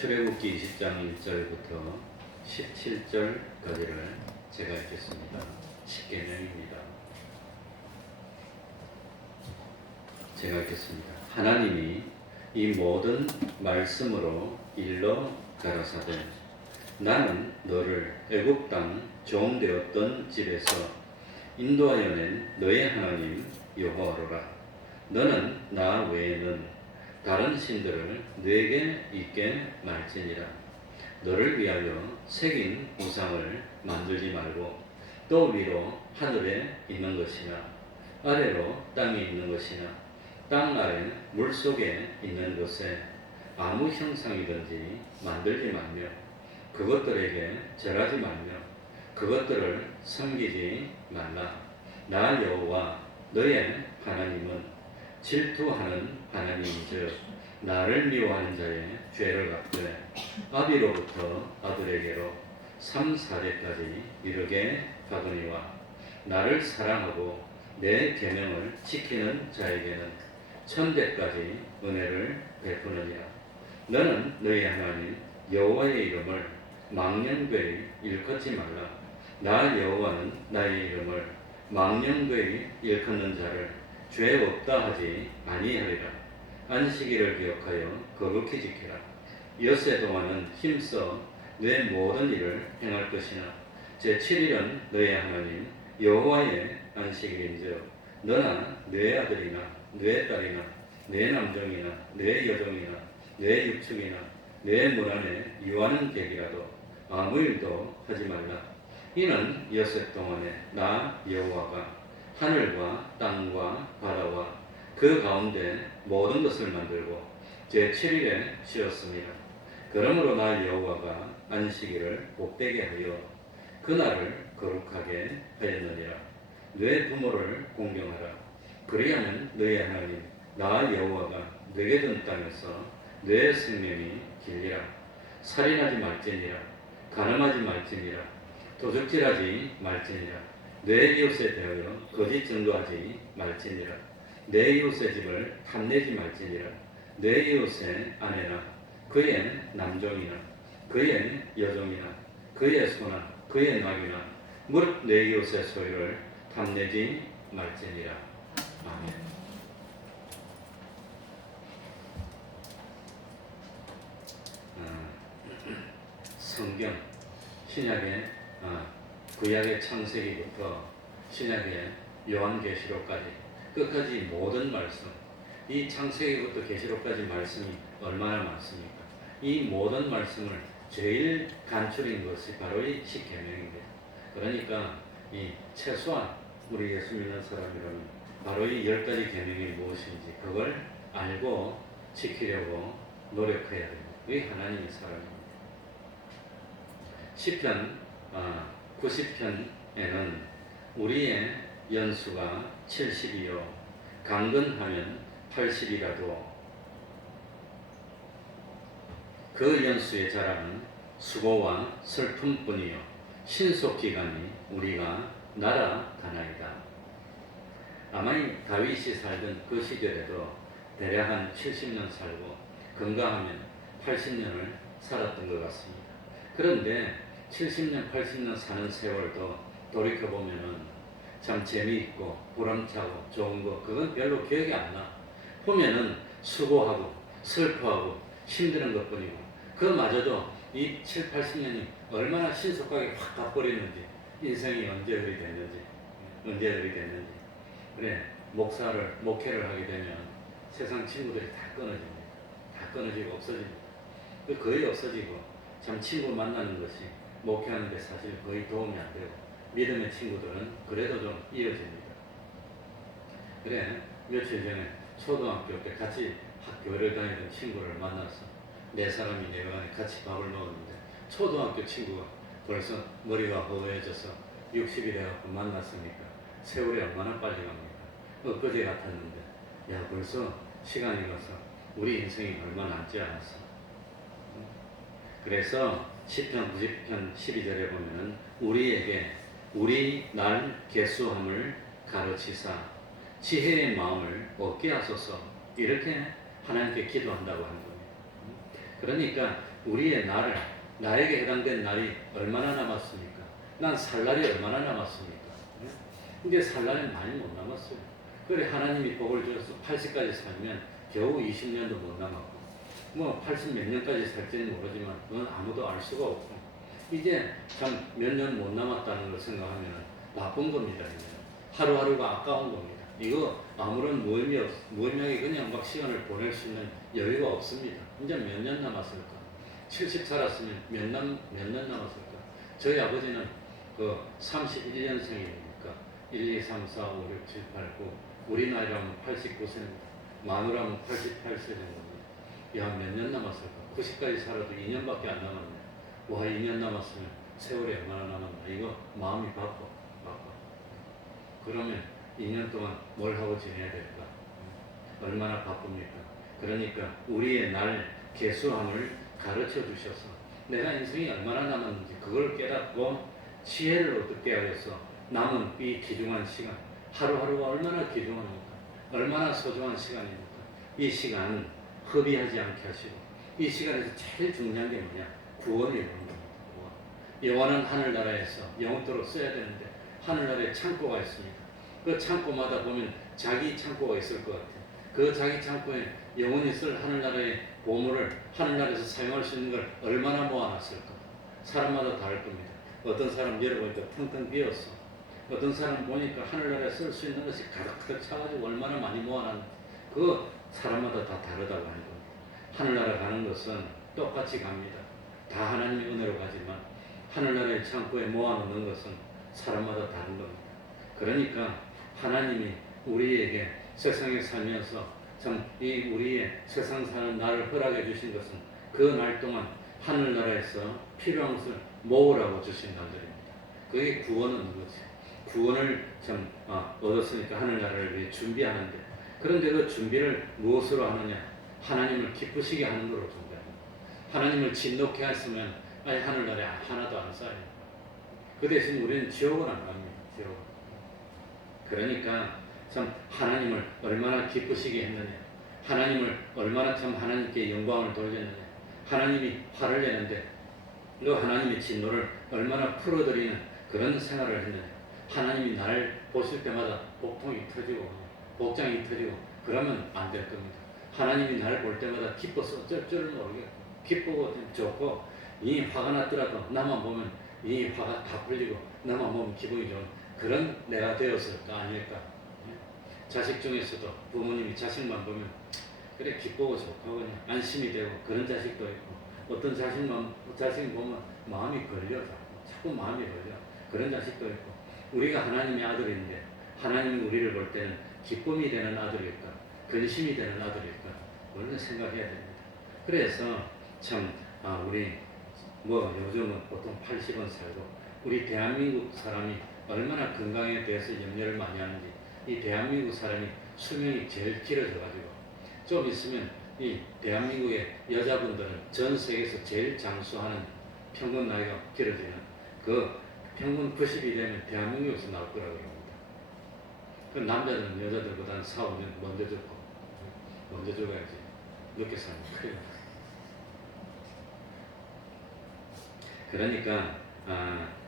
출애굽기 20장 1절부터 17절까지를 제가 읽겠습니다. 십계명입니다. 제가 읽겠습니다. 하나님이 이 모든 말씀으로 일러 가라사대 나는 너를 애굽 땅 종 되었던 집에서 인도하여 낸 너의 하나님 여호와로라. 너는 나 외에는 다른 신들을 너에게 있게 말지니라. 너를 위하여 새긴 우상을 만들지 말고 또 위로 하늘에 있는 것이나 아래로 땅에 있는 것이나 땅 아래 물속에 있는 것에 아무 형상이든지 만들지 말며 그것들에게 절하지 말며 그것들을 섬기지 말라. 나 여호와 너의 하나님은 질투하는 하나님이죠. 나를 미워하는 자의 죄를 갚되 아비로부터 아들에게로 3, 4대까지 이르게 하거니와 나를 사랑하고 내 계명을 지키는 자에게는 1000대까지 은혜를 베푸느니라. 너는 너희 하나님 여호와의 이름을 망령되이 일컫지 말라. 나 여호와는 나의 이름을 망령되이 일컫는 자를 죄 없다 하지 아니하리라. 안식일을 기억하여 거룩히 지키라. 엿새 동안은 힘써 내 모든 일을 행할 것이나 제7일은 너의 하나님 여호와의 안식일인즉 너나 내 아들이나 내 딸이나 내 남종이나 내 여종이나 내 육축이나 내 문 안에 유하는 객이라도 아무 일도 하지 말라. 이는 엿새 동안에 나 여호와가 하늘과 땅과 바다와 그 가운데 모든 것을 만들고 제7일에 쉬었습니다. 그러므로 나 여호와가 안식일을 복되게 하여 그날을 거룩하게 하였느니라. 내 부모를 공경하라. 그리하면 너의 하나님 나 여호와가 내게 준 땅에서 내 생명이 길리라. 살인하지 말지니라. 간음하지 말지니라. 도적질하지 말지니라. 내 이웃에 대하여 거짓 증거하지 말지니라. 내 이웃의 집을 탐내지 말지니라. 내 이웃의 아내나 그의 남종이나 그의 여종이나 그의 소나 그의 낙이나 무릇 내 이웃의 소유를 탐내지 말지니라. 아멘. 성경 신약의 구약의 창세기부터 신약의 요한계시록까지 끝까지 모든 말씀, 이 창세기부터 계시록까지 말씀이 얼마나 많습니까? 이 모든 말씀을 제일 간추린 것이 바로 이 십계명인데, 그러니까 이 최소한 우리 예수 믿는 사람이라면 바로 이 10가지 계명이 무엇인지 그걸 알고 지키려고 노력해야 됩니다. 이게 하나님의 사랑입니다. 시편 90편에는 우리의 연수가 70이요 강건하면 80이라도 그 연수의 자랑은 수고와 슬픔뿐이요 신속기간이 우리가 날아가나이다. 아마 다윗이 살던 그 시절에도 대략 한 70년 살고 건강하면 80년을 살았던 것 같습니다. 그런데 70년, 80년 사는 세월도 돌이켜보면은 참 재미있고 보람차고 좋은 거 그건 별로 기억이 안 나. 보면은 수고하고 슬퍼하고 힘드는 것뿐이고 그마저도 이 7, 80년이 얼마나 신속하게 확 가버리는지 인생이 언제 그리 됐는지 그래 목회를 하게 되면 세상 친구들이 다 끊어집니다. 다 끊어지고 없어집니다. 거의 없어지고 참 친구 만나는 것이 목회하는 데 사실 거의 도움이 안 되고 믿음의 친구들은 그래도 좀 이어집니다. 그래 며칠 전에 초등학교 때 같이 교회를 다니던 친구를 만나서 네 사람이 내가 같이 밥을 먹었는데 초등학교 친구가 벌써 머리가 허해져서 60이 돼갖고 만났으니까 세월이 얼마나 빨리 갑니까? 엊그제 같았는데 야 벌써 시간이 가서 우리 인생이 얼마 남지 않았어. 그래서 시편 90편 12절에 보면은 우리에게 우리 날 계수함을 가르치사 지혜의 마음을 얻게 하소서 이렇게 하나님께 기도한다고 하는 겁니다. 그러니까 우리의 날을, 나에게 해당된 날이 얼마나 남았습니까? 난 살 날이 얼마나 남았습니까? 이제 살 날이 많이 못 남았어요. 그래 하나님이 복을 주셔서 80까지 살면 겨우 20년도 못 남았고, 뭐 80 몇 년까지 살지는 모르지만 그건 아무도 알 수가 없고, 이제 참 몇 년 못 남았다는 걸 생각하면 나쁜 겁니다. 이제. 하루하루가 아까운 겁니다. 이거 아무런 무의미하게 그냥 막 시간을 보낼 수 있는 여유가 없습니다. 이제 몇 년 남았을까? 70 살았으면 몇 년 남았을까? 저희 아버지는 그 31년생이니까 1, 2, 3, 4, 5, 6, 7, 8, 9 우리 나이라면 89세입니다. 만으라면 88세 정도입니다. 야, 몇 년 남았을까? 90까지 살아도 2년밖에 안 남았네. 와, 2년 남았으면 세월이 얼마나 남았나? 이거 마음이 바빠. 그러면 2년 동안 뭘 하고 지내야 될까? 얼마나 바쁩니까? 그러니까 우리의 날 계수함을 가르쳐 주셔서 내가 인생이 얼마나 남았는지 그걸 깨닫고 지혜를 얻게 하여서 남은 이 귀중한 시간, 하루하루가 얼마나 귀중합니까? 얼마나 소중한 시간입니까? 이 시간 허비하지 않게 하시고, 이 시간에서 제일 중요한 게 뭐냐? 구원이 오는 겁니다. 영원한 하늘나라에서 영원토록 써야 되는데 하늘나라에 창고가 있습니다. 그 창고마다 보면 자기 창고가 있을 것 같아요. 그 자기 창고에 영원히 쓸 하늘나라의 보물을 하늘나라에서 사용할 수 있는 걸 얼마나 모아놨을까? 사람마다 다를 겁니다. 어떤 사람 열어보니까 텅텅 비었어. 어떤 사람 보니까 하늘나라에 쓸 수 있는 것이 가득가득 차가지고 얼마나 많이 모아놨는지, 그거 사람마다 다 다르다고 하는 겁니다. 하늘나라 가는 것은 똑같이 갑니다. 다 하나님의 은혜로 가지만 하늘나라의 창고에 모아놓는 것은 사람마다 다른 겁니다. 그러니까 하나님이 우리에게 세상에 살면서 참 이 우리의 세상 사는 날을 허락해 주신 것은 그 날 동안 하늘나라에서 필요한 것을 모으라고 주신 날들입니다. 그게 구원 얻는 거지. 구원을 참 얻었으니까 하늘나라를 위해 준비하는데, 그런데 그 준비를 무엇으로 하느냐? 하나님을 기쁘시게 하는 것으로 준비합니다. 하나님을 진노케 했으면 아예 하늘나라에 하나도 안 쌓여요. 그 대신 우리는 지옥은 안 갑니다. 지옥. 그러니까 참 하나님을 얼마나 기쁘시게 했느냐, 하나님을 얼마나 참 하나님께 영광을 돌렸느냐, 하나님이 화를 내는데 그 하나님의 진노를 얼마나 풀어드리는 그런 생활을 했느냐, 하나님이 나를 보실 때마다 복통이 터지고 복장이 터지고 그러면 안 될 겁니다. 하나님이 나를 볼 때마다 기뻐서 어쩔 줄을 모르겠고, 기쁘고 좋고, 이 화가 났더라도 나만 보면 이 화가 다 풀리고 나만 보면 기분이 좋은 그런 내가 되었을까 아닐까. 자식 중에서도 부모님이 자식만 보면 그래 기쁘고 좋고 그냥 안심이 되고 그런 자식도 있고, 어떤 자식 보면 마음이 걸려, 자꾸 마음이 걸려, 그런 자식도 있고, 우리가 하나님의 아들인데 하나님이 우리를 볼 때는 기쁨이 되는 아들일까, 근심이 되는 아들일까, 그런 생각해야 됩니다. 그래서 참 우리 요즘은 보통 80은 살고, 우리 대한민국 사람이 얼마나 건강에 대해서 염려를 많이 하는지, 이 대한민국 사람이 수명이 제일 길어져가지고 좀 있으면 이 대한민국의 여자분들은 전 세계에서 제일 장수하는 평균 나이가 길어지는 그 평균 90이 되면 대한민국에서 나올 거라고 합니다. 그 남자들은 여자들보다는 4, 5년 먼저 죽어야지 늦게 살면 큰일 납니다. 그러니까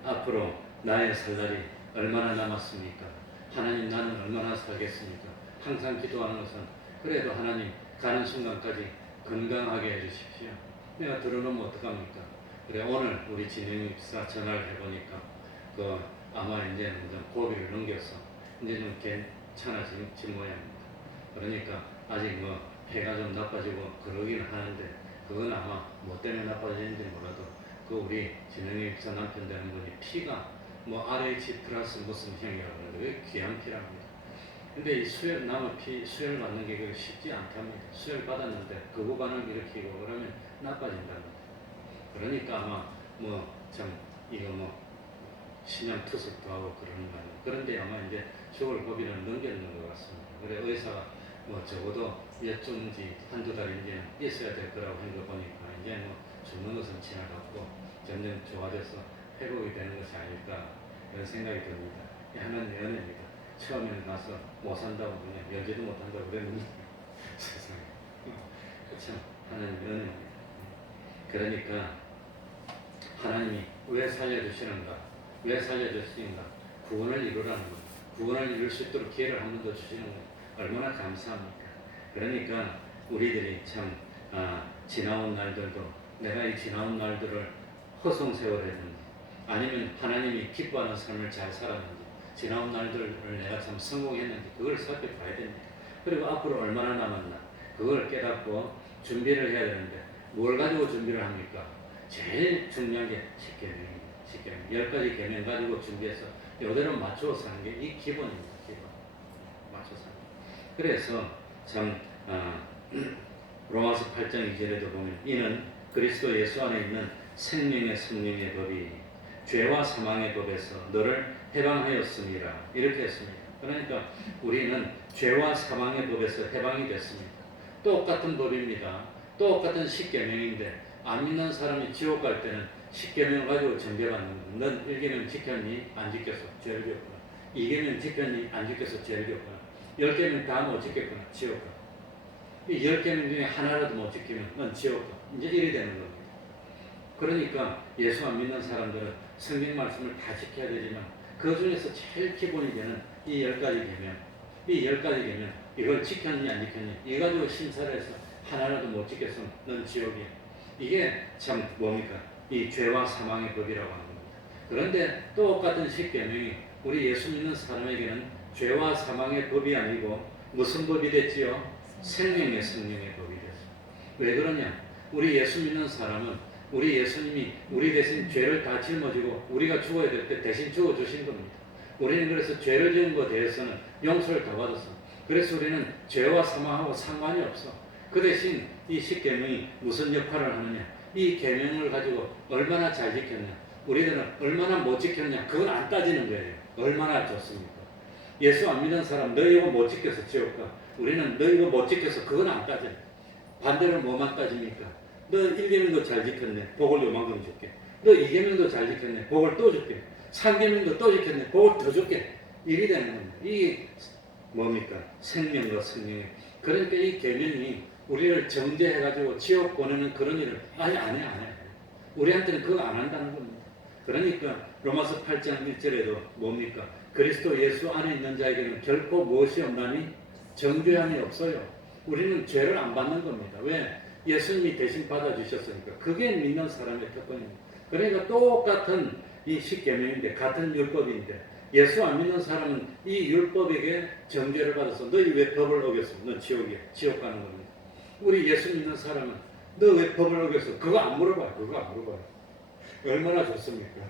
앞으로 나의 살 날이 얼마나 남았습니까? 하나님, 나는 얼마나 살겠습니까? 항상 기도하는 것은 그래도 하나님 가는 순간까지 건강하게 해주십시오. 내가 들어놓으면 어떡합니까? 그래, 오늘 우리 진행입사 전화를 해보니까 아마 이제는 좀 고비를 넘겨서 이제 좀 괜찮아진 모양입니다. 그러니까 아직 폐가 좀 나빠지고 그러기는 하는데, 그건 아마 뭐 때문에 나빠지는지 몰라도 우리 진행입사 남편 되는 분이 피가 RH 플러스 무슨 형이라고 하는데 그게 귀한 피랍니다. 근데 이 남의 피 수혈 받는 게 쉽지 않답니다. 수혈 받았는데 거부반응 일으키고 그러면 나빠진답니다. 그러니까 아마 참 이거 신장투석도 하고 그러는 거 아니에요. 그런데 아마 이제 죽을 고비를 넘겼는 것 같습니다. 그래 의사가 적어도 몇 주인지 한두 달인지 있어야 될 거라고 하는 거 보니까 이제 죽는 것은 지나갔고 점점 좋아져서 회복이 되는 것이 아닐까, 이런 생각이 듭니다. 하나님의 은혜입니다. 처음에는 가서 못 산다고 그냥 열지도 못한다고 그랬는데 세상에 참 하나님의 은혜입니다. 그러니까 하나님이 왜 살려주시는가? 왜 살려주시는가? 구원을 이루라는 겁니다. 구원을 이룰 수 있도록 기회를 한 번 더 주시는 거예요. 얼마나 감사합니까? 그러니까 우리들이 참 지나온 날들도 내가 이 지나온 날들을 허송세월했는지 아니면 하나님이 기뻐하는 삶을 잘 살았는지 지나온 날들을 내가 참 성공했는지 그걸 살펴봐야 됩니다. 그리고 앞으로 얼마나 남았나 그걸 깨닫고 준비를 해야 되는데 뭘 가지고 준비를 합니까? 제일 중요한 게 10계명입니다. 10가지 계명 가지고 준비해서 이대로 맞춰 사는 게 이 기본입니다. 기본. 맞춰 사는 게. 그래서 참 로마서 8장 2절에도 보면 이는 그리스도 예수 안에 있는 생명의 성령의 법이 죄와 사망의 법에서 너를 해방하였습니다. 이렇게 했습니다. 그러니까 우리는 죄와 사망의 법에서 해방이 됐습니다. 똑같은 법입니다. 똑같은 10계명인데 안 믿는 사람이 지옥 갈 때는 10계명 가지고 전개받는 거예요. 넌 1계명 지켰니? 안 지켰어. 죄를 지었구나. 2계명 지켰니? 안 지켰어. 죄를 지었구나. 10계명 다 못 지켰구나. 지옥 가. 이 10계명 중에 하나라도 못 지키면 넌 지옥 가. 이제 이래 되는 겁니다. 그러니까 예수 안 믿는 사람들은 성경 말씀을 다 지켜야 되지만 그 중에서 제일 기본이 되는 이 10가지 계명, 이 10가지 계명 이걸 지켰니 안 지켰니 이 가지고 심사를 해서 하나라도 못 지켰으면 넌 지옥이야. 이게 참 뭡니까? 이 죄와 사망의 법이라고 하는 겁니다. 그런데 똑같은 10계명이 우리 예수 믿는 사람에게는 죄와 사망의 법이 아니고 무슨 법이 됐지요? 생명의 성령의 법이 됐어요. 왜 그러냐? 우리 예수 믿는 사람은 우리 예수님이 우리 대신 죄를 다 짊어지고 우리가 죽어야 될 때 대신 죽어주신 겁니다. 우리는 그래서 죄를 지은 것에 대해서는 용서를 다 받았어. 그래서 우리는 죄와 사망하고 상관이 없어. 그 대신 이 10계명이 무슨 역할을 하느냐? 이 계명을 가지고 얼마나 잘 지켰냐? 우리들은 얼마나 못 지켰냐? 그건 안 따지는 거예요. 얼마나 좋습니까? 예수 안 믿는 사람 너 이거 못 지켜서 지옥 가. 우리는 너 이거 못 지켜서 그건 안 따져. 반대로 뭐만 따집니까? 너 1계명도 잘 지켰네. 복을 요만큼 줄게. 너 2계명도 잘 지켰네. 복을 또 줄게. 3계명도 또 지켰네. 복을 더 줄게. 이리 되는 겁니다. 이게 뭡니까? 생명과 성령의. 그러니까 이 계명이 우리를 정죄해가지고 지옥 보내는 그런 일을 아예 안 해. 우리한테는 그거 안 한다는 겁니다. 그러니까 로마서 8장 1절에도 뭡니까? 그리스도 예수 안에 있는 자에게는 결코 무엇이 없나니 정죄함이 없어요. 우리는 죄를 안 받는 겁니다. 왜? 예수님이 대신 받아주셨으니까. 그게 믿는 사람의 특권입니다. 그러니까 똑같은 이 10계명인데 같은 율법인데 예수 안 믿는 사람은 이 율법에게 정죄를 받아서 너희 왜 법을 어겼어? 넌 지옥이야. 지옥 가는 겁니다. 우리 예수 믿는 사람은 너 왜 법을 어겼어? 그거 안 물어봐요. 그거 안 물어봐요. 얼마나 좋습니까?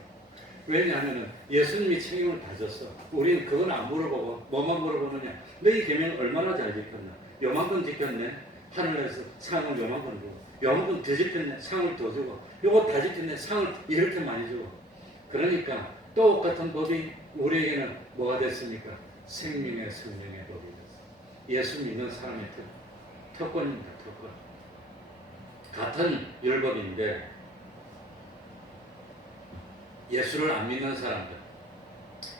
왜냐하면 예수님이 책임을 다 졌어. 우리는 그건 안 물어보고 뭐만 물어보느냐? 너희 계명 얼마나 잘 지켰나? 요만큼 지켰네. 하늘에서 상을 요만큼 주고 요만큼 더 지켰네. 상을 더 주고 요거 다 지켰네. 상을 이렇게 많이 주고. 그러니까 똑같은 법이 우리에게는 뭐가 됐습니까? 생명의 성령의 법이 됐어요. 예수 믿는 사람의 특권입니다. 특권. 같은 율법인데 예수를 안 믿는 사람들,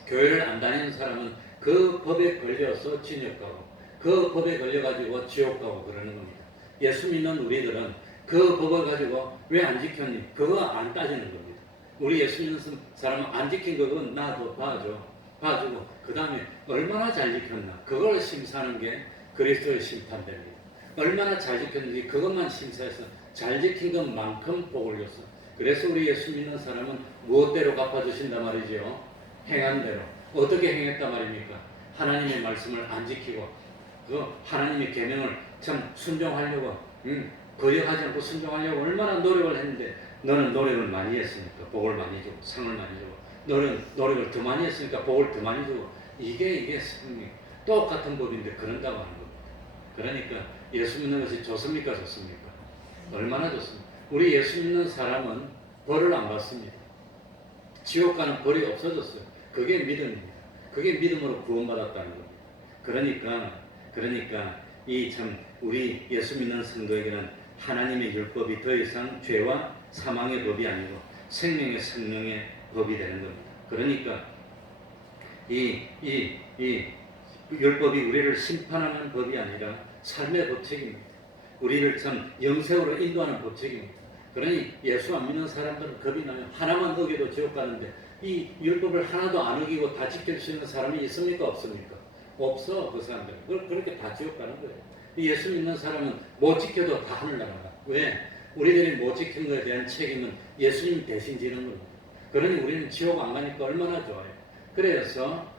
교회를 안 다니는 사람은 그 법에 걸려서 진역가고 그 법에 걸려가지고 지옥 가고 그러는 겁니다. 예수 믿는 우리들은 그 법을 가지고 왜 안 지켰니? 그거 안 따지는 겁니다. 우리 예수 믿는 사람은 안 지킨 그건 나도 봐주고 그 다음에 얼마나 잘 지켰나 그걸 심사하는 게 그리스도의 심판대입니다. 얼마나 잘 지켰는지 그것만 심사해서 잘 지킨 것만큼 복을 줬어. 그래서 우리 예수 믿는 사람은 무엇대로 갚아주신단 말이죠? 행한 대로. 어떻게 행했단 말입니까? 하나님의 말씀을 안 지키고 그 하나님의 계명을 참 순종하려고 거역하지 않고 순종하려고 얼마나 노력을 했는데 너는 노력을 많이 했으니까 복을 많이 주고 상을 많이 주고 너는 노력을 더 많이 했으니까 복을 더 많이 주고 이게 성령. 똑같은 법인데 그런다고 하는 겁니다. 그러니까 예수 믿는 것이 좋습니까? 좋습니까? 얼마나 좋습니까? 우리 예수 믿는 사람은 벌을 안 받습니다. 지옥 가는 벌이 없어졌어요. 그게 믿음입니다. 그게 믿음으로 구원받았다는 겁니다. 그러니까 이 참 우리 예수 믿는 성도에게는 하나님의 율법이 더 이상 죄와 사망의 법이 아니고 생명의 성령의 법이 되는 겁니다. 그러니까 이 율법이 우리를 심판하는 법이 아니라 삶의 법칙입니다. 우리를 참 영생으로 인도하는 법칙입니다. 그러니 예수 안 믿는 사람들은 겁이 나요. 하나만 어겨도 지옥 가는데 이 율법을 하나도 안 어기고 다 지킬 수 있는 사람이 있습니까? 없습니까? 없어. 그 사람들은. 그렇게 다 지옥 가는 거예요. 예수 믿는 사람은 못 지켜도 다 하늘 나가. 왜? 우리들이 못 지킨 것에 대한 책임은 예수님이 대신 지는 겁니다. 그러니 우리는 지옥 안 가니까 얼마나 좋아요. 그래서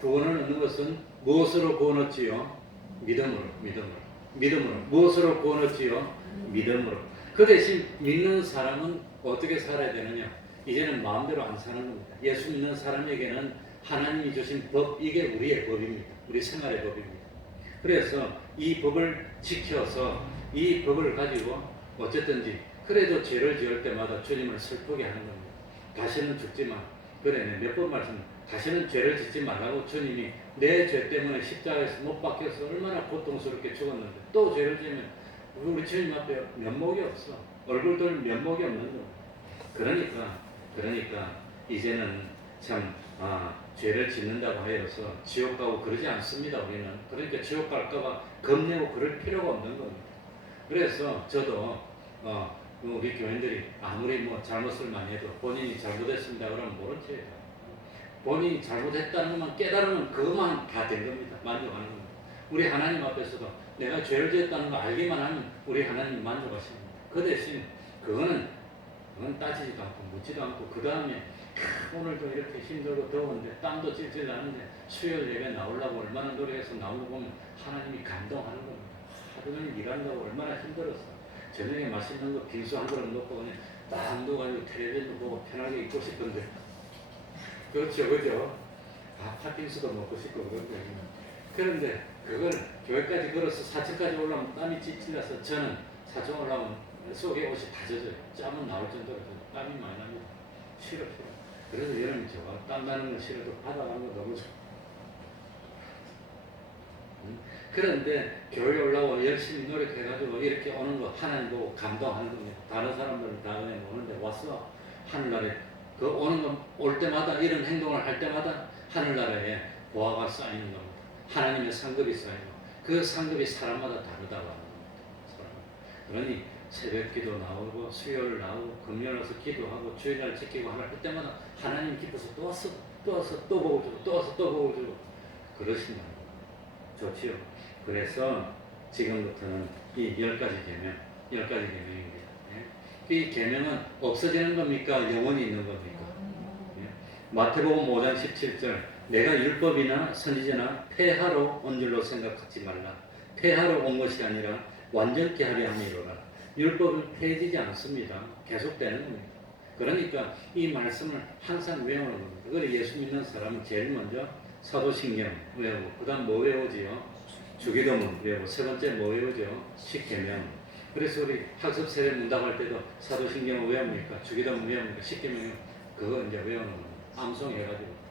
구원을 얻는 것은 무엇으로 구원 얻지요? 믿음으로. 무엇으로 구원 얻지요? 믿음으로. 그 대신 믿는 사람은 어떻게 살아야 되느냐? 이제는 마음대로 안 사는 겁니다. 예수 믿는 사람에게는 하나님이 주신 법, 이게 우리의 법입니다. 우리 생활의 법입니다. 그래서 이 법을 지켜서 이 법을 가지고 어쨌든지 그래도 죄를 지을 때마다 주님을 슬프게 하는 겁니다. 다시는 죽지 마. 그래, 몇 번 말씀. 다시는 죄를 짓지 말라고 주님이 내 죄 때문에 십자가에서 못 박혀서 얼마나 고통스럽게 죽었는데 또 죄를 지으면 우리 주님 앞에 면목이 없어. 얼굴들 면목이 없는 거. 그러니까 이제는 참 죄를 짓는다고 하여서 지옥 가고 그러지 않습니다. 우리는. 그러니까 지옥 갈까봐 겁내고 그럴 필요가 없는 겁니다. 그래서 저도 우리 교인들이 아무리 뭐 잘못을 많이 해도 본인이 잘못했습니다 그러면 모른 채예요. 본인이 잘못했다는 것만 깨달으면 그것만 다 된 겁니다. 만족하는 겁니다. 우리 하나님 앞에서도 내가 죄를 지었다는 거 알기만 하면 우리 하나님 만족하십니다. 그 대신 그건 따지지도 않고 묻지도 않고 그 다음에 오늘도 이렇게 힘들고 더운데 땀도 찔찔 나는데 수요일 예배 나오려고 얼마나 노력해서 나오는 거 보면 하나님이 감동하는 겁니다. 하루 종일 일한다고 얼마나 힘들었어. 저녁에 맛있는 거 빙수 한 그릇 먹고 그냥 딱 누워가지고 텔레비전 보고 편하게 있고 싶은데 그렇죠, 그죠? 팥빙수도 먹고 싶고 그런데 그걸 교회까지 걸어서 4층까지 올라오면 땀이 찔찔나서 저는 4층 올라오면 속에 옷이 다 젖어요. 짬은 나올 정도로 땀이 많이 납니다. 싫어. 그래서 여름이 좋아. 땀 나는 건 싫어도 바다 가는 거 너무 좋아. 그런데 교회 올라오고 열심히 노력해가지고 이렇게 오는 거 하나님 보고 감동하는 겁니다. 다른 사람들은 다 그냥 오는데 와서 하늘나라에 그 오는 거 올 때마다 이런 행동을 할 때마다 하늘나라에 보화가 쌓이는 겁니다. 하나님의 상급이 쌓이고 그 상급이 사람마다 다르다고 하는 겁니다. 그러니 새벽기도 나오고 수요일 나오고 금요일 와서 기도하고 주일날 지키고 하나 할 때마다 하나님 기뻐서 또 와서 또 복을 주고 또 와서 또 복을 주고 그러신다는 거예요. 좋지요. 그래서 지금부터는 이 10가지 계명입니다. 이 계명은 없어지는 겁니까? 영원히 있는 겁니까? 마태복음 5장 17절 내가 율법이나 선지자나 폐하러 온 줄로 생각하지 말라. 폐하러 온 것이 아니라 완전케 하려 함이로라. 율법은 폐해지지 않습니다. 계속되는 겁니다. 그러니까 이 말씀을 항상 외우는 겁니다. 그래서 예수 믿는 사람은 제일 먼저 사도신경 외우고 그 다음 뭐 외우지요? 주기도문 외우고 세 번째 뭐 외우죠? 십계명. 그래서 우리 학습 세례 문답할 때도 사도신경을 외웁니까? 주기도문 외웁니까? 십계명 그거 이제 외우는 겁니다. 암송해가지고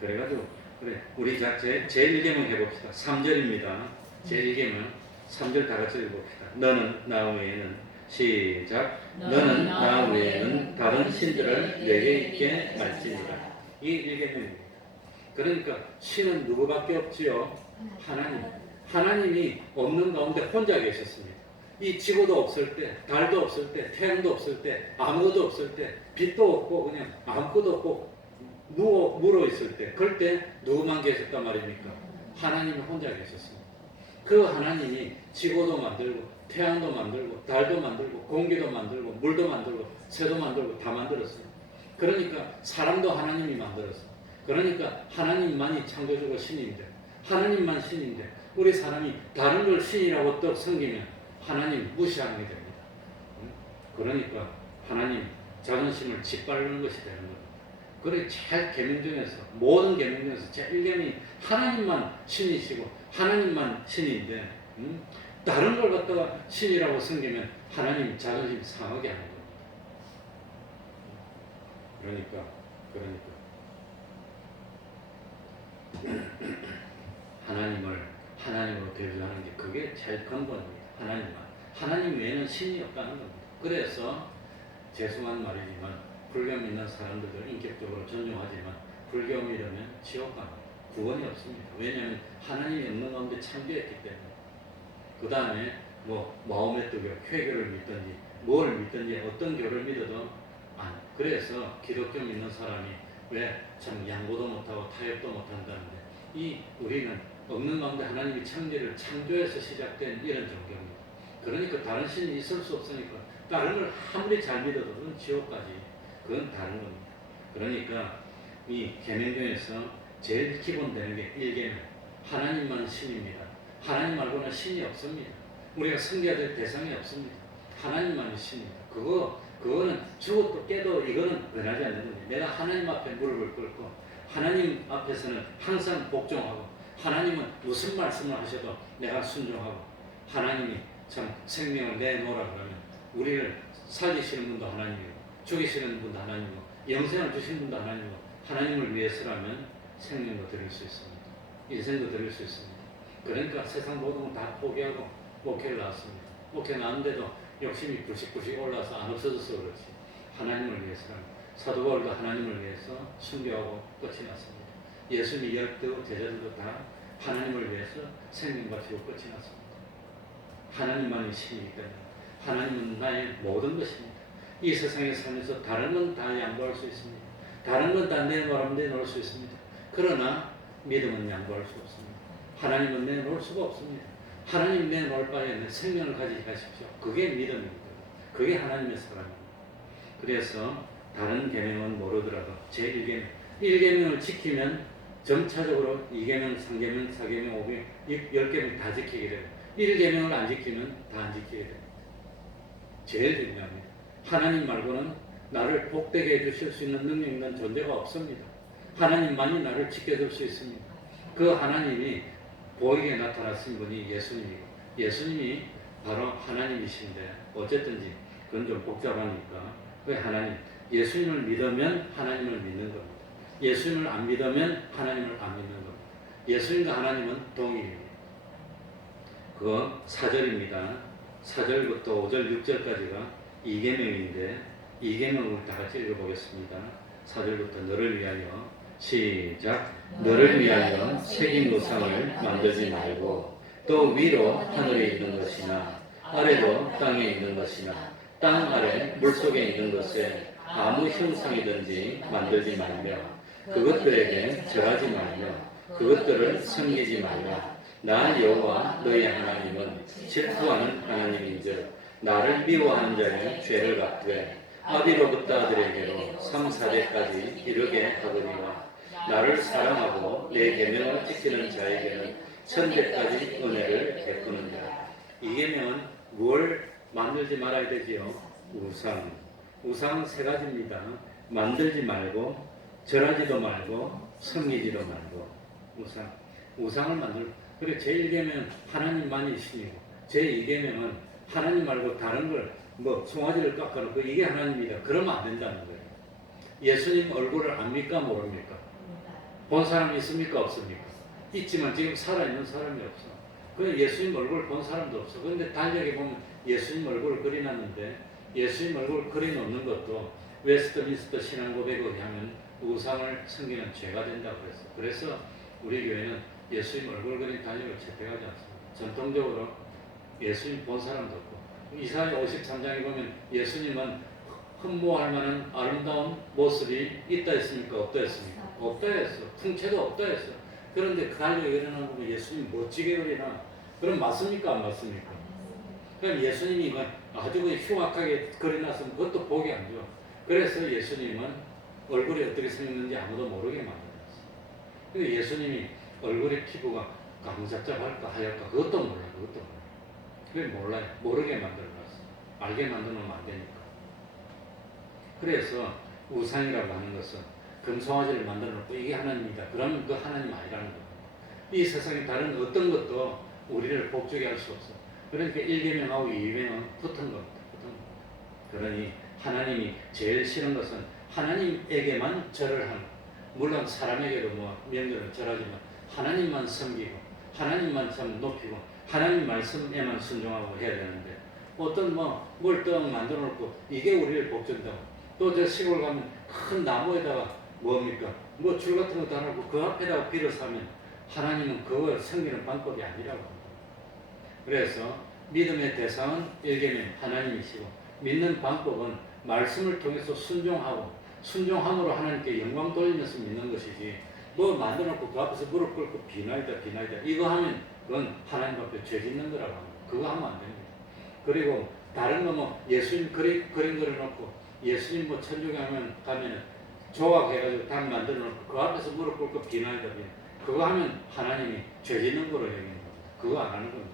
그래가지고 그래 우리 제1계명 해봅시다. 3절입니다. 제1계명 3절 다 같이 읽어봅시다. 너는 나 외에는 시작 너는 나 외에는 다른 신들을 내게 있게 말지니라. 이 1계명입니다. 그러니까 신은 누구밖에 없지요? 하나님이 없는 가운데 혼자 계셨습니다. 이 지구도 없을 때, 달도 없을 때, 태양도 없을 때, 아무것도 없을 때, 빛도 없고 그냥 아무것도 없고 물어 있을 때, 그럴 때 누구만 계셨단 말입니까? 하나님이 혼자 계셨습니다. 그 하나님이 지구도 만들고 태양도 만들고 달도 만들고 공기도 만들고 물도 만들고 새도 만들고 다 만들었어요. 그러니까 사람도 하나님이 만들었어요. 그러니까 하나님만이 창조주고 신인데 하나님만 신인데 우리 사람이 다른 걸 신이라고 또 섬기면 하나님 무시하게 됩니다. 그러니까 하나님 자존심을 짓밟는 것이 되는 겁니다. 그래 잘 계명 중에서 모든 계명 중에서 제일 계명이 하나님만 신이시고 하나님만 신인데 다른 걸 갖다가 신이라고 섬기면 하나님 자존심 상하게 하는 겁니다. 그러니까 하나님을 하나님으로 대조하는 게 그게 제일 근본입니다. 하나님 외에는 신이 없다는 겁니다. 그래서 죄송한 말이지만 불교 믿는 사람들도 인격적으로 존중하지만 불교 믿으면 지옥 갑니다. 구원이 없습니다. 왜냐하면 하나님이 없는 가운데 창조했기 때문에. 그 다음에 뭐 마호메트교, 회교를 믿든지 뭘 믿든지 어떤 교를 믿어도 그래서 기독교 믿는 사람이 왜 참 양보도 못하고 타협도 못한다는데 이 우리는 없는 가운데 하나님이 천지를 창조해서 시작된 이런 종교입니다. 그러니까 다른 신이 있을 수 없으니까 다른 걸 아무리 잘 믿어도 그건 지옥까지 그건 다른 겁니다. 그러니까 이 계명중에서 제일 기본 되는 게 1계명 하나님만 신입니다. 하나님 말고는 신이 없습니다. 우리가 섬겨야 될 대상이 없습니다. 하나님만이 신입니다. 그거는 죽어도 깨도 이거는 변하지 않는 겁니다. 내가 하나님 앞에 무릎을 꿇고 하나님 앞에서는 항상 복종하고 하나님은 무슨 말씀을 하셔도 내가 순종하고 하나님이 참 생명을 내놓으라 그러면 우리를 살리시는 분도 하나님이고 죽이시는 분도 하나님이고 영생을 주신 분도 하나님이고 하나님을 위해서라면 생명도 드릴 수 있습니다. 인생도 드릴 수 있습니다. 그러니까 세상 모든 걸 다 포기하고 목회를 나왔습니다. 목회 나왔는데도 욕심이 굴식굴식 올라서 안 없어져서 그렇지 하나님을 위해서라면 사도 바울도 하나님을 위해서 순교하고 끝이 났습니다. 예수님이 열두 제자들도 다 하나님을 위해서 생명 바치고 끝이 났습니다. 하나님만이 신이기 때문에 하나님은 나의 모든 것입니다. 이 세상에 살면서 다른 건 다 양보할 수 있습니다. 다른 건 다 내놓으라면 내놓을 수 있습니다. 그러나 믿음은 양보할 수 없습니다. 하나님은 내놓을 수가 없습니다. 하나님 내놓을 바에는 생명을 가지십시오. 그게 믿음입니다. 그게 하나님의 사랑입니다. 그래서 다른 계명은 모르더라도 제1계명 1계명을 지키면 점차적으로 2계명, 3계명, 4계명, 5계명, 10계명 다 지키게 돼요. 1계명을 안 지키면 다 안 지키게 돼요. 제일 중요합니다. 하나님 말고는 나를 복되게 해주실 수 있는 능력 있는 존재가 없습니다. 하나님만이 나를 지켜줄 수 있습니다. 그 하나님이 보이게 나타나신 분이 예수님이고 예수님이 바로 하나님이신데 어쨌든지 그건 좀 복잡하니까 그 하나님 예수님을 믿으면 하나님을 믿는 겁니다. 예수님을 안 믿으면 하나님을 안 믿는 겁니다. 예수님과 하나님은 동일입니다. 그거 4절입니다. 4절부터 5절, 6절까지가 2계명인데 2계명을 다 같이 읽어보겠습니다. 4절부터 너를 위하여 시작. 너를 위하여 새긴 우상을 만들지 말고 또 위로 하늘에 있는 것이나 아래도 땅에 있는 것이나 땅 아래 물속에 있는 것에 아무 형상이든지 만들지 말며 그것들에게 절하지 말며 그것들을 섬기지 말라. 나 여호와 너희 하나님은 질투하는 하나님인즉 나를 미워하는 자의 죄를 갚되 아비로부터 아들에게로 3, 4대까지 이르게 하거니와 나를 사랑하고 내 계명을 지키는 자에게는 천대까지 은혜를 베푸는다. 이 계명은 뭘 만들지 말아야 되지요? 우상 세 가지입니다. 만들지 말고 절하지도 말고 섬기지도 말고 우상을 그리고 제1계명은 하나님만이 신이고 제2계명은 하나님 말고 다른 걸 송아지를 깎아놓고 이게 하나님이다. 그러면 안 된다는 거예요. 예수님 얼굴을 압니까 모릅니까? 본 사람이 있습니까 없습니까? 있지만 지금 살아있는 사람이 없어. 그 예수님 얼굴을 본 사람도 없어. 그런데 달력에 보면 예수님 얼굴을 그려놨는데 예수님 얼굴을 그려놓는 것도 웨스트민스터 신앙고백에 의하면 우상을 섬기는 죄가 된다고 그랬어. 그래서 우리 교회는 예수님 얼굴 그린 달력을 채택하지 않습니다. 전통적으로 예수님 본 사람도 없고 이사야 53장에 보면 예수님은 흠모할 만한 아름다운 모습이 있다 했습니까? 없다 했습니까? 없다 했어. 풍채도 없다 했어. 그런데 그 달력에 그려놓은 보면 예수님 멋지게 그리나? 그럼 맞습니까? 안 맞습니까? 그럼 예수님이 아주 흉악하게 그려놨으면 그것도 보기 안 좋아. 그래서 예수님은 얼굴이 어떻게 생겼는지 아무도 모르게 만들었어. 근데 예수님이 얼굴의 피부가 까무잡잡할까 하얗까 그것도 몰라. 그게 몰라요. 모르게 만들어놨어. 알게 만들면 안 되니까. 그래서 우상이라고 하는 것은 금송아지를 만들어놓고 이게 하나님이다. 그러면 그 하나님 아니라는 거예요. 이 세상에 다른 어떤 것도 우리를 복주게 할 수 없어. 그러니까 1계명하고 2계명은 붙은 겁니다. 그러니 하나님이 제일 싫은 것은 하나님에게만 절을 하는, 물론 사람에게도 명절을 절하지만 하나님만 섬기고 하나님만 참 높이고 하나님 말씀에만 순종하고 해야 되는데 어떤 뭘 떡 만들어 놓고 이게 우리를 복준다고 또 저 시골 가면 큰 나무에다가 뭡니까? 줄 같은 거 달아놓고 그 앞에다가 빌어 사면 하나님은 그걸 섬기는 방법이 아니라고 합니다. 그래서 믿음의 대상은 1계명 하나님이시고 믿는 방법은 말씀을 통해서 순종함으로 하나님께 영광 돌리면서 믿는 것이지, 뭐 만들어놓고 그 앞에서 무릎 꿇고 비나이다 이거 하면 그건 하나님 앞에 죄 짓는 거라고 합니다. 그거 하면 안 됩니다. 그리고 다른 거 뭐 예수님 그림 그려놓고 예수님 뭐 천국에 가면 조각해가지고 단 만들어놓고 그 앞에서 무릎 꿇고 비나이다 그거 하면 하나님이 죄 짓는 거로 여기는 겁니다. 그거 안 하는 겁니다.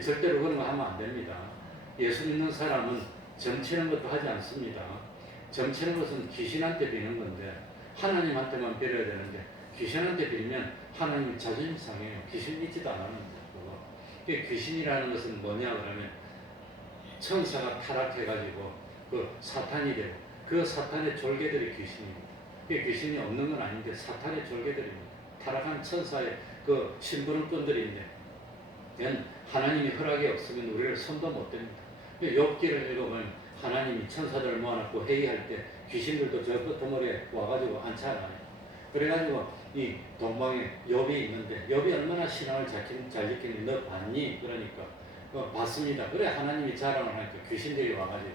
절대로 그런 거 하면 안 됩니다. 예수 믿는 사람은 점치는 것도 하지 않습니다. 점치는 것은 귀신한테 비는 건데 하나님한테만 빌어야 되는데 귀신한테 빌면 하나님이 자존심 상해요. 귀신 믿지도 않았는데 그거. 귀신이라는 것은 뭐냐 그러면 천사가 타락해가지고 그 사탄이 되고 그 사탄의 졸개들이 귀신입니다. 귀신이 없는 건 아닌데 사탄의 졸개들입니다. 타락한 천사의 그 심부름꾼들인데 이건 하나님이 허락이 없으면 우리를 손도 못 댑니다. 욥기를 읽어보면 하나님이 천사들을 모아놓고 회의할 때 귀신들도 저 끝머리에 와가지고 앉혀놔요. 그래가지고 이 동방에 욥이 있는데 욥이 얼마나 신앙을 잘 지키는지 너 봤니? 그러니까 봤습니다. 그래 하나님이 자랑을 하니까 귀신들이 와가지고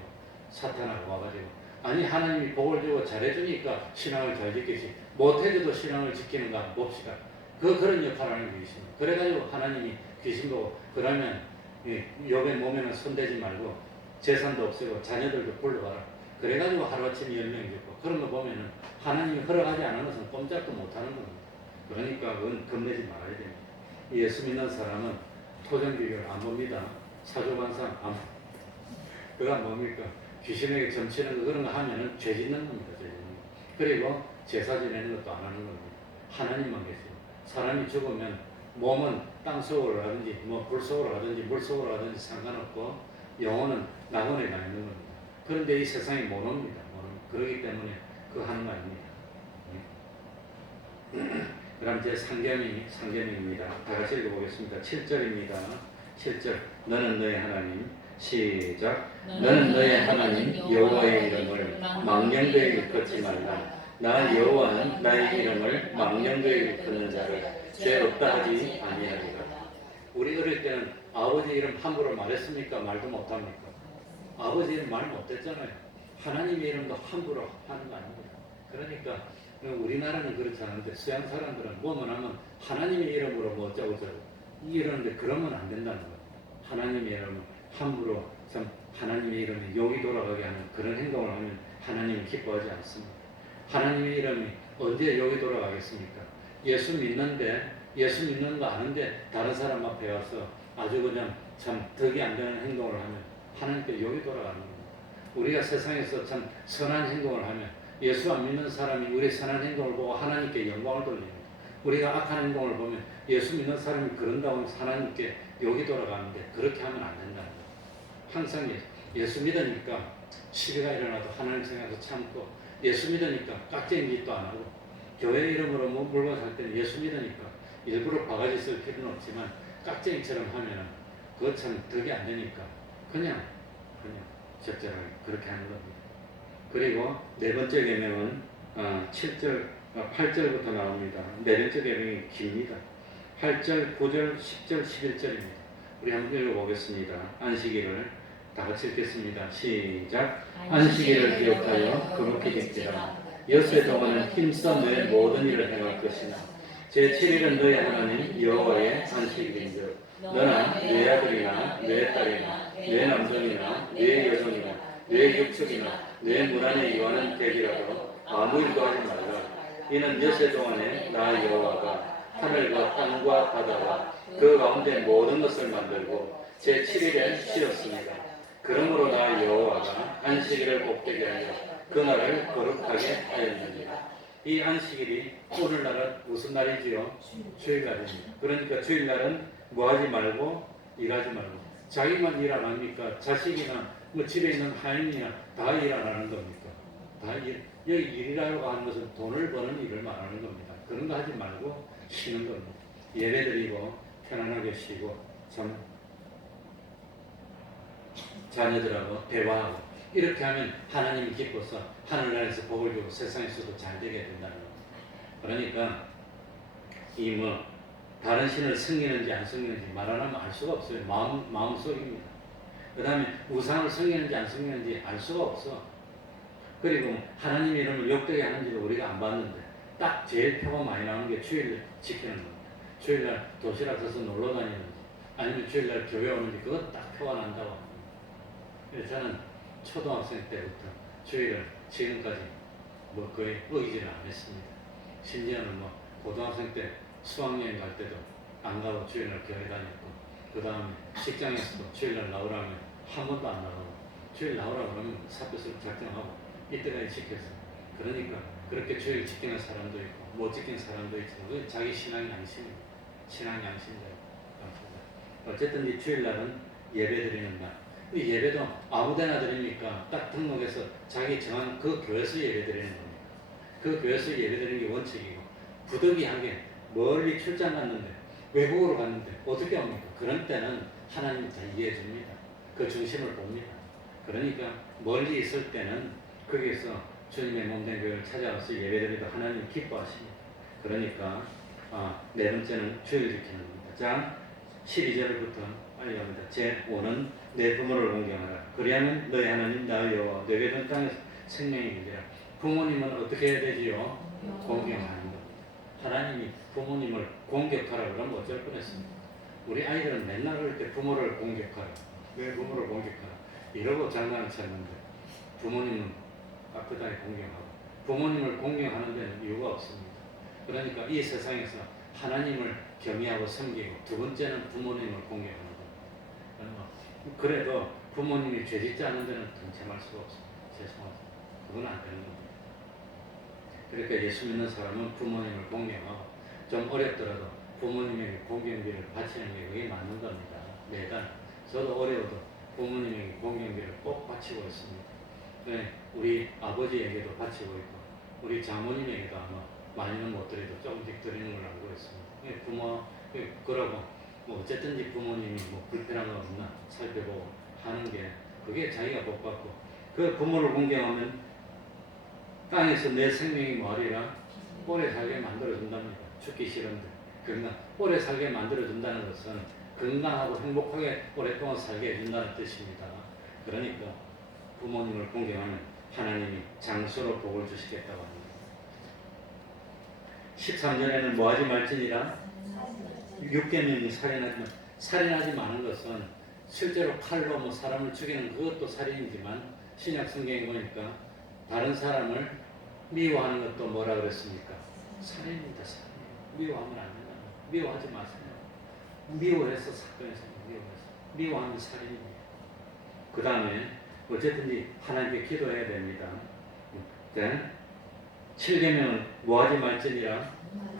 사탄하고 와가지고 아니 하나님이 복을 주고 잘해주니까 신앙을 잘 지키지 못해줘도 신앙을 지키는가 봅시다. 그런 역할을 하는 귀신입니다. 그래가지고 하나님이 귀신 보고 그러면 욥의 몸에는 손대지 말고 재산도 없애고 자녀들도 불러와라. 그래가지고 하루아침에 10명이 죽고 그런 거 보면은 하나님이 허락하지 않은 것은 꼼짝도 못하는 겁니다. 그러니까 그건 겁내지 말아야 됩니다. 예수 믿는 사람은 토정비교를 안 봅니다. 사조반상 안 봅니다. 그건 뭡니까? 귀신에게 점치는 거 그런 거 하면은 죄 짓는 겁니다. 죄 짓는 거. 그리고 제사 지내는 것도 안 하는 겁니다. 하나님만 계시고 사람이 죽으면 몸은 땅 속으로 가든지 불 속으로 가든지 물 속으로 가든지 상관없고 영혼은 낙원에 가 있는 겁니다. 그런데 이 세상에 못 옵니다. 그렇기 때문에 그거 하는 거 아닙니다. 그럼 제 상계명입니다. 다 같이 읽어보겠습니다. 7절입니다. 7절 너는 너의 하나님 시작 너는 너의 하나님 여호와의 이름을 망령되이 일컫지 말라. 나 여호와는 나의 이름을 망령되이 일컫는 자를 죄 없다 하지 아니하리라. 우리 어릴 때는 아버지 이름 함부로 말했습니까? 말도 못합니까? 아버지 이름 말 못했잖아요. 하나님의 이름도 함부로 하는 거 아닙니다. 그러니까 우리나라는 그렇지 않은데 서양 사람들은 뭐만 하면 하나님의 이름으로 뭐 어쩌고저쩌고 이러는데 그러면 안 된다는 거예요. 하나님의 이름을 함부로 참 하나님의 이름에 욕이 돌아가게 하는 그런 행동을 하면 하나님이 기뻐하지 않습니다. 하나님의 이름이 언제 욕이 돌아가겠습니까? 예수 믿는 거 아는데 다른 사람 앞에 와서 아주 그냥 참 덕이 안 되는 행동을 하면 하나님께 욕이 돌아가는 겁니다. 우리가 세상에서 참 선한 행동을 하면 예수 안 믿는 사람이 우리 선한 행동을 보고 하나님께 영광을 돌립니다. 우리가 악한 행동을 보면 예수 믿는 사람이 그런다고 하나님께 욕이 돌아가는데 그렇게 하면 안 된다는 거예요. 항상 예수 믿으니까 시비가 일어나도 하나님 생각해서 참고 예수 믿으니까 깍쟁이 짓도 안 하고 교회 이름으로 물건 살 때는 예수 믿으니까 일부러 바가지 쓸 필요는 없지만 깍쟁이처럼 하면은 그거 참 덕이 안 되니까 그냥 적절하게 그렇게 하는 겁니다. 그리고 네 번째 계명은 8절부터 나옵니다. 네 번째 계명이 깁니다. 8절, 9절, 10절, 11절입니다. 우리 한번 읽어보겠습니다. 안식일을 다 같이 읽겠습니다. 시작. 안식일을 기억하여 거룩히 지키라. 엿새 동안은 힘써 너의 모든 일을 행할 것이나 제7일은 너의 하나님 여호와의 안식일인즉 너나 네 아들이나 네 딸이나 네 남성이나 네 여종이나 네 육축이나 네 문안에 이완은 되기라도 아무 일도 하지 말라. 이는 엿새 동안에 나 여호와가 하늘과 땅과 바다와 그 가운데 모든 것을 만들고 제7일에 쉬었습니다. 그러므로 나 여호와가 안식일을 복되게 하여 그날을 거룩하게 하였느니라. 이 안식일이 오늘날은 무슨 날이지요? 주일날입니다. 그러니까 주일날은 뭐 하지 말고 일하지 말고 자기만 일 안 합니까? 자식이나 집에 있는 하인이나 다 일 안 하는 겁니까? 여기 일이라고 하는 것은 돈을 버는 일을 말하는 겁니다. 그런 거 하지 말고 쉬는 겁니다. 예배 드리고 편안하게 쉬고 참 자녀들하고 대화하고 이렇게 하면 하나님이 기뻐서 하늘나라에서 복을 주고 세상에서도 잘 되게 된다는 겁니다. 그러니까 이 다른 신을 섬기는지 안 섬기는지 말 안 하면 알 수가 없어요. 마음속입니다. 그 다음에 우상을 섬기는지 안 섬기는지 알 수가 없어. 그리고 하나님 이름을 욕되게 하는지도 우리가 안 봤는데 딱 제일 표가 많이 나오는 게 주일 지키는 겁니다. 주일날 도시락 싸서 놀러 다니는지 아니면 주일날 교회 오는지 그것 딱 표가 난다고 합니다. 그래서 저는 초등학생 때부터 주일을 지금까지 뭐 거의 어기지를 안 했습니다. 심지어는 뭐 고등학생 때 수학여행 갈 때도 안 가고 주일날 교회 다녔고, 그 다음에 직장에서도 주일날 나오라면 한 번도 안 나가고, 주일 나오라 그러면 사표를 작성하고 이때까지 지켰어요. 그러니까 그렇게 주일 지키는 사람도 있고 못 지키는 사람도 있지만 그건 자기 신앙 양심입니다. 신앙 양심대로. 어쨌든 이 주일날은 예배 드리는 날. 이 예배도 아무데나 드립니까? 딱 등록해서 자기 정한 그 교회에서 예배 드리는 겁니다. 그 교회에서 예배 드리는 게 원칙이고, 부득이하게 멀리 출장 갔는데 외국으로 갔는데 어떻게 합니까? 그런 때는 하나님이 다 이해해 줍니다. 그 중심을 봅니다. 그러니까 멀리 있을 때는 거기에서 주님의 몸된 교회를 찾아와서 예배드리도 하나님 기뻐하십니다. 그러니까 네 번째는 주일 지키는 겁니다. 자, 12절부터 빨리 갑니다. 제5는 내 부모를 공경하라. 그리하면 너희 하나님 나의 여호와 내게 준 땅에서 생명이 되리라. 부모님은 어떻게 해야 되지요? 공경하는 겁니다. 하나님이 부모님을 공격하라 그러면 어쩔 뻔했습니다. 우리 아이들은 맨날 그럴 때 부모를 공격하라. 왜 부모를 공격하라? 이러고 장난을 쳤는데 부모님은 깨끗하게 공경하고, 부모님을 공경하는 데는 이유가 없습니다. 그러니까 이 세상에서 하나님을 경외하고 섬기고, 두 번째는 부모님을 공경하는 겁니다. 그래도 부모님이 죄짓지 않은 데는 동참할 수가 없습니다. 죄송합니다. 그건 안 되는 겁니다. 그러니까 예수 믿는 사람은 부모님을 공경하고, 좀 어렵더라도 부모님에게 공경비를 바치는 게 그게 맞는 겁니다. 매달 저도 어려워도 부모님에게 공경비를 꼭 바치고 있습니다. 네, 우리 아버지에게도 바치고 있고 우리 장모님에게도 아마 많이는 못 드려도 조금씩 드리는 걸 알고 있습니다. 부모 그러고 뭐 어쨌든지 부모님이 뭐 불편한 거 없나 살펴보고 하는 게 그게 자기가 복 받고, 그 부모를 공경하면 땅에서 내 생명이 뭐하리라? 오래 살게 만들어준답니다. 죽기 싫은데. 그러니까 오래 살게 만들어준다는 것은 건강하고 행복하게 오랫동안 살게 해준다는 뜻입니다. 그러니까 부모님을 공경하면 하나님이 장수로 복을 주시겠다고 합니다. 13절에는 뭐하지 말지니라? 6계명이 살인하지 마는 것은 실제로 칼로 뭐 사람을 죽이는 그것도 살인이지만, 신약 성경에 보니까 다른 사람을 미워하는 것도 뭐라 그랬습니까? 살인입니다. 살인. 미워하면 안 된다. 미워하지 마세요. 미워해서 사건이 생깁니다. 미워하면 살인입니다. 그 다음에 어쨌든지 하나님께 기도해야 됩니다. 7계명은 뭐하지 말지니라?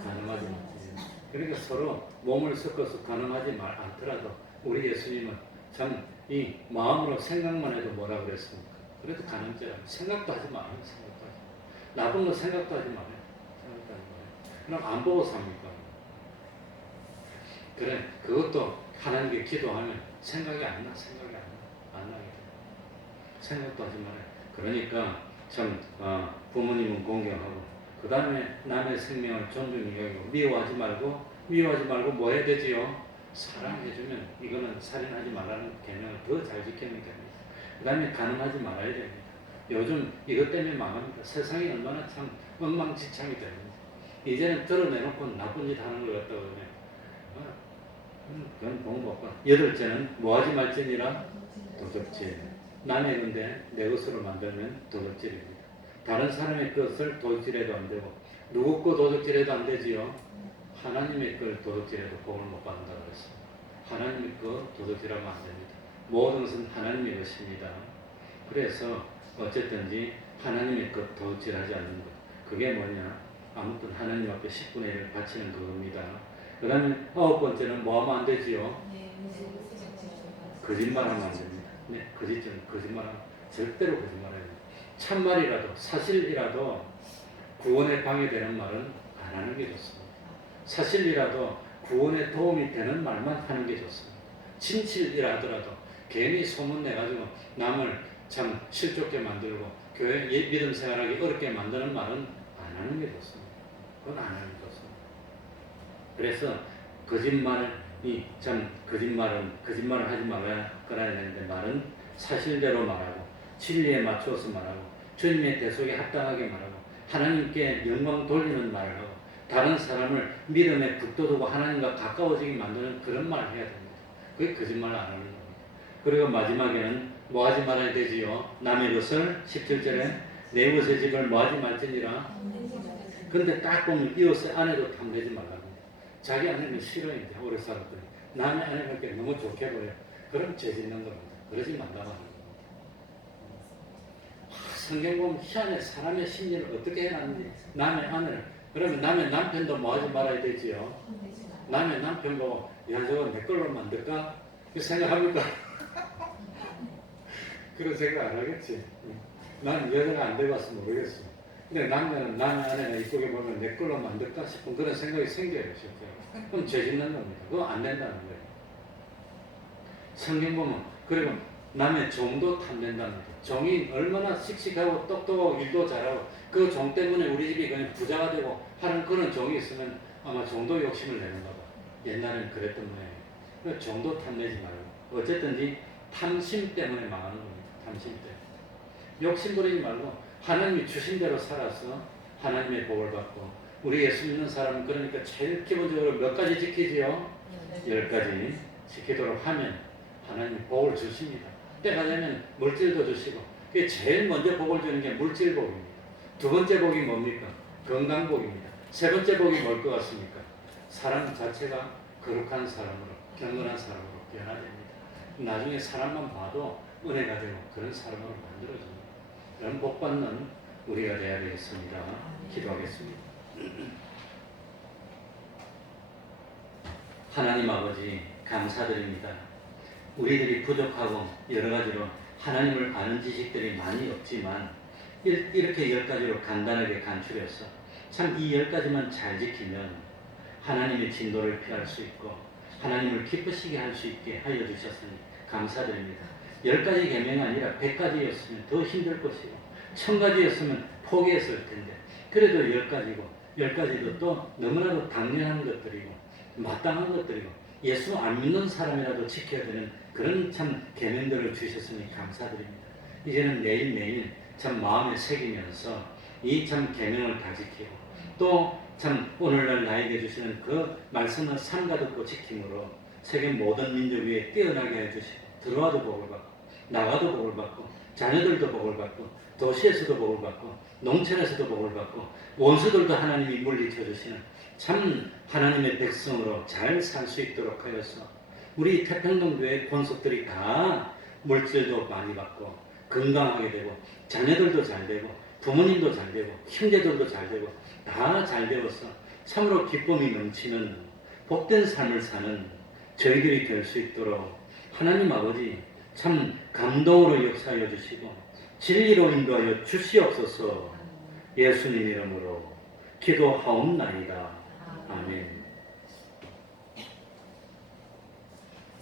간음하지 말지니라. 그러니까 서로 몸을 섞어서 간음하지 않더라도 우리 예수님은 참 이 마음으로 생각만 해도 뭐라 그랬습니까? 그래도 간음죄라. 생각도 하지 말아요. 생각도 하지 말아요. 나쁜 거 생각도 하지 말아요. 생각도 하지 말아요. 그럼 안 보고 삽니까? 그래, 그것도 하나님께 기도하면 생각이 안 나. 생각이 안 나게 돼. 생각도 하지 말아요. 그러니까 참 부모님은 공경하고, 그 다음에 남의 생명을 존중히 여기고, 미워하지 말고 뭐 해야 되지요? 사랑해주면, 이거는 살인하지 말라는 계명을 더 잘 지키는 겁니다. 그 다음에 간음하지 말아야 됩니다. 요즘 이것 때문에 망합니다. 세상이 얼마나 참 엉망진창이 됩니다. 이제는 드러내놓고 나쁜 짓 하는 걸 갖다가 그냥 그건 복 못 받아. 8째는 뭐하지 말지니라? 도적질. 남의 건데 내 것으로 만들면 도적질입니다. 다른 사람의 것을 도적질해도 안 되고, 누구 거 도적질해도 안 되지요? 하나님의 걸 도둑질해도 복을 못 받는다 그랬습니다. 하나님의 거 도둑질하면 안 됩니다. 모든 것은 하나님의 것입니다. 그래서 어쨌든지 하나님의 것 도둑질하지 않는 것. 그게 뭐냐? 아무튼 하나님 앞에 10분의 1을 바치는 그겁니다. 그 다음에 9번째는 뭐 하면 안 되지요? 거짓말하면 안 됩니다. 네, 거짓말하면 절대로 거짓말해야 됩니다. 참말이라도 사실이라도 구원에 방해되는 말은 안 하는 게 좋습니다. 사실이라도 구원에 도움이 되는 말만 하는 게 좋습니다. 진실이라 하더라도 괜히 소문내가지고 남을 참 실족게 만들고 교회 믿음 생활하기 어렵게 만드는 말은 안 하는 게 좋습니다. 그건 안 하는 게 좋습니다. 그래서 거짓말을 하지 말아야 되는데 말은 사실대로 말하고 진리에 맞추어서 말하고 주님의 대속에 합당하게 말하고 하나님께 영광 돌리는 말을 하고 다른 사람을 믿음에 붙들고 하나님과 가까워지게 만드는 그런 말을 해야 됩니다. 그게 거짓말 안 하는 겁니다. 그리고 마지막에는 뭐하지 말아야 되지요? 남의 것을 17절에 내 이웃의 집을 뭐하지 말지니라. 근데 딱 보면 이웃의 아내도 탐내지 말라고. 자기 아내는 싫어 이제 오래 살았더니 남의 아내가 너무 좋게 보여. 그럼 죄 짓는 겁니다. 그러지 말라고 하는 겁니다. 성경 보면 희한해. 사람의 심리를 어떻게 해놨는지. 남의 아내를. 그러면 남의 남편도 뭐하지 말아야 되지요? 남의 남편 보고 야 저거 내 걸로 만들까? 그 생각합니까? 그런 생각 안 하겠지. 나는 여자가 안 돼봐서 모르겠어. 근데 남자는 남의 아내가 이쁘게 보면 내 걸로 만들까 싶은 그런 생각이 생겨요. 실제로. 그럼 죄 짓는 겁니다. 그거 안 된다는 거예요. 성경 보면 그리고 남의 종도 탐낸다는 거예요. 종이 얼마나 씩씩하고 똑똑하고 일도 잘하고 그 종 때문에 우리 집이 그냥 부자가 되고 하는 그런 종이 있으면 아마 종도 욕심을 내는가 봐. 옛날에는 그랬던 모양이에요. 종도 탐내지 말고 어쨌든지 탐심 때문에 망하는 겁니다. 탐심 때문에. 욕심 부리지 말고 하나님이 주신 대로 살아서 하나님의 복을 받고 우리 예수 믿는 사람은 그러니까 제일 기본적으로 몇 가지 지키지요? 10가지 지키도록 하면 하나님이 복을 주십니다. 때가 되면 물질도 주시고 그게 제일 먼저 복을 주는 게 물질 복입니다. 두 번째 복이 뭡니까? 건강 복입니다. 세 번째 복이 뭘 것 같습니까? 사람 자체가 거룩한 사람으로 경건한 사람으로 변화됩니다. 나중에 사람만 봐도 은혜가 되고 그런 사람으로 만들어집니다. 이런 복 받는 우리가 되어야 되겠습니다. 기도하겠습니다. 하나님 아버지 감사드립니다. 우리들이 부족하고 여러 가지로 하나님을 아는 지식들이 많이 없지만 이렇게 10가지로 간단하게 간추려서 참 이 10가지만 잘 지키면 하나님의 진도를 피할 수 있고 하나님을 기쁘시게 할 수 있게 하여 주셨으니 감사드립니다. 10가지 계명이 아니라 100가지였으면 더 힘들 것이고 1000가지였으면 포기했을 텐데 그래도 10가지고 10가지도 또 너무나도 당연한 것들이고 마땅한 것들이고 예수 안 믿는 사람이라도 지켜야 되는 그런 참 계명들을 주셨으니 감사드립니다. 이제는 매일매일 참 마음에 새기면서 이 참 계명을 다 지키고 또 참 오늘날 나에게 주시는 그 말씀을 삼가 듣고 지킴으로 세계 모든 민족 위에 뛰어나게 해주시고 들어와도 복을 받고 나가도 복을 받고 자녀들도 복을 받고 도시에서도 복을 받고 농촌에서도 복을 받고 원수들도 하나님이 물리쳐 주시는 참 하나님의 백성으로 잘 살 수 있도록 하여서 우리 태평동교회 권속들이 다 물질도 많이 받고 건강하게 되고 자녀들도 잘 되고 부모님도 잘 되고 형제들도 잘 되고 다 잘 되어서 참으로 기쁨이 넘치는 복된 삶을 사는 저희들이 될 수 있도록 하나님 아버지 참 감동으로 역사하여 주시고 진리로 인도하여 주시옵소서. 예수님 이름으로 기도하옵나이다. 아멘.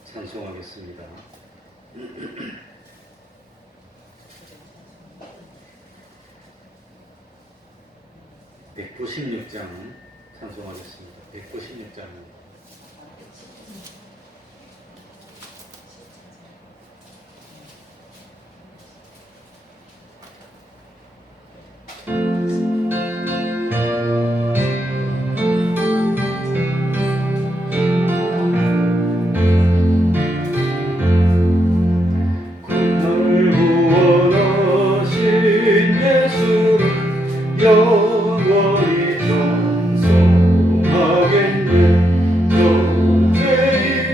찬송하겠습니다. 196장 찬송하겠습니다. 196장 영원히 전송하겠네. 저 죄인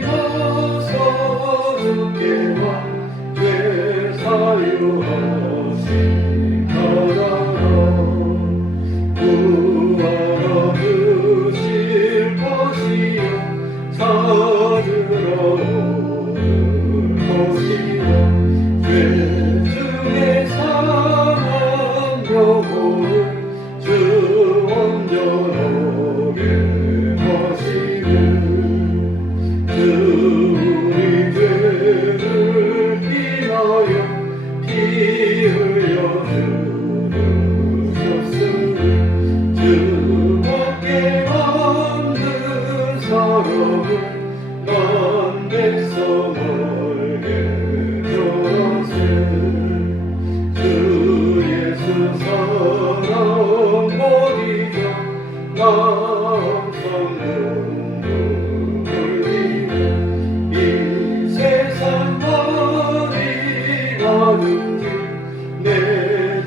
사랑 못 잊어 항상 눈물 흘리네 이 세상 어디 가든지 내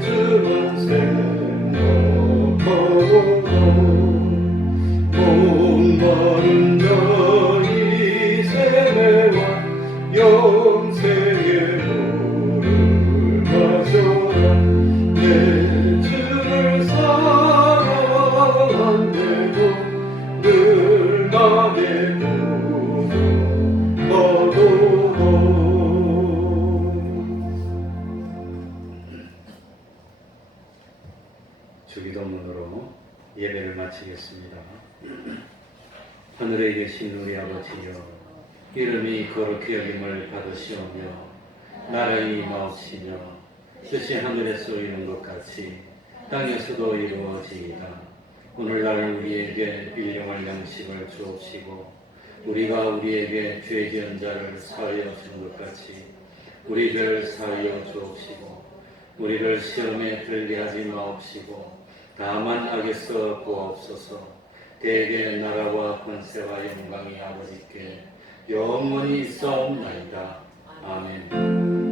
주만 생각하고 목마른 너희 세매와 영생의 물을 마셔라 내 주를 사랑한대도 늘 맘에 묻어버리고 주기도문으로 예배를 마치겠습니다. 하늘에 계신 우리 아버지여 이름이 거룩히 여김을 받으시오며 나라의 임하옵시며 뜻이 하늘에서 이루는 것 같이 땅에서도 이루어지이다. 오늘날 우리에게 일용할 양식을 주옵시고 우리가 우리에게 죄 지은 자를 사하여 준 것 같이 우리 죄를 사하여 주옵시고 우리를 시험에 들게 하지 마옵시고 다만 악에서 구하옵소서. 대개 나라와 권세와 영광이 아버지께 영원히 있사옵나이다. 아멘.